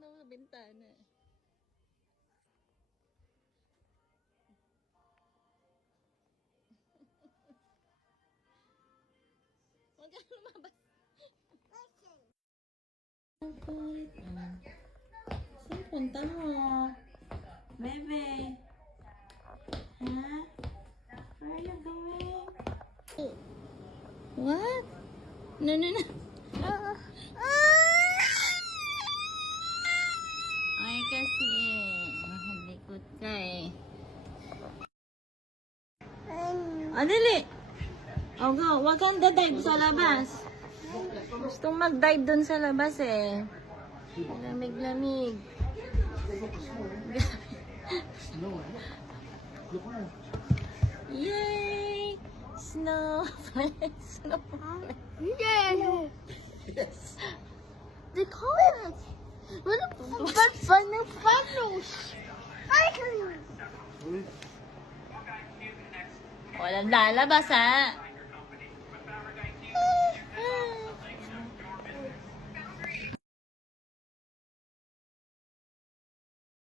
snow sa bintana. Huwag ka lumabas. Saan punta mo? Bebe? Ha? Where are you going? What? No, no, no. Ay, kasi likot ka eh. Dali! O, go. Huwag kang dadive sa labas. Gustong mag-dive dun sa labas eh. Lamig-lamig. Yay! Snowflake! Snowflake! Yes. They call it funnels. Walang lalabas ha!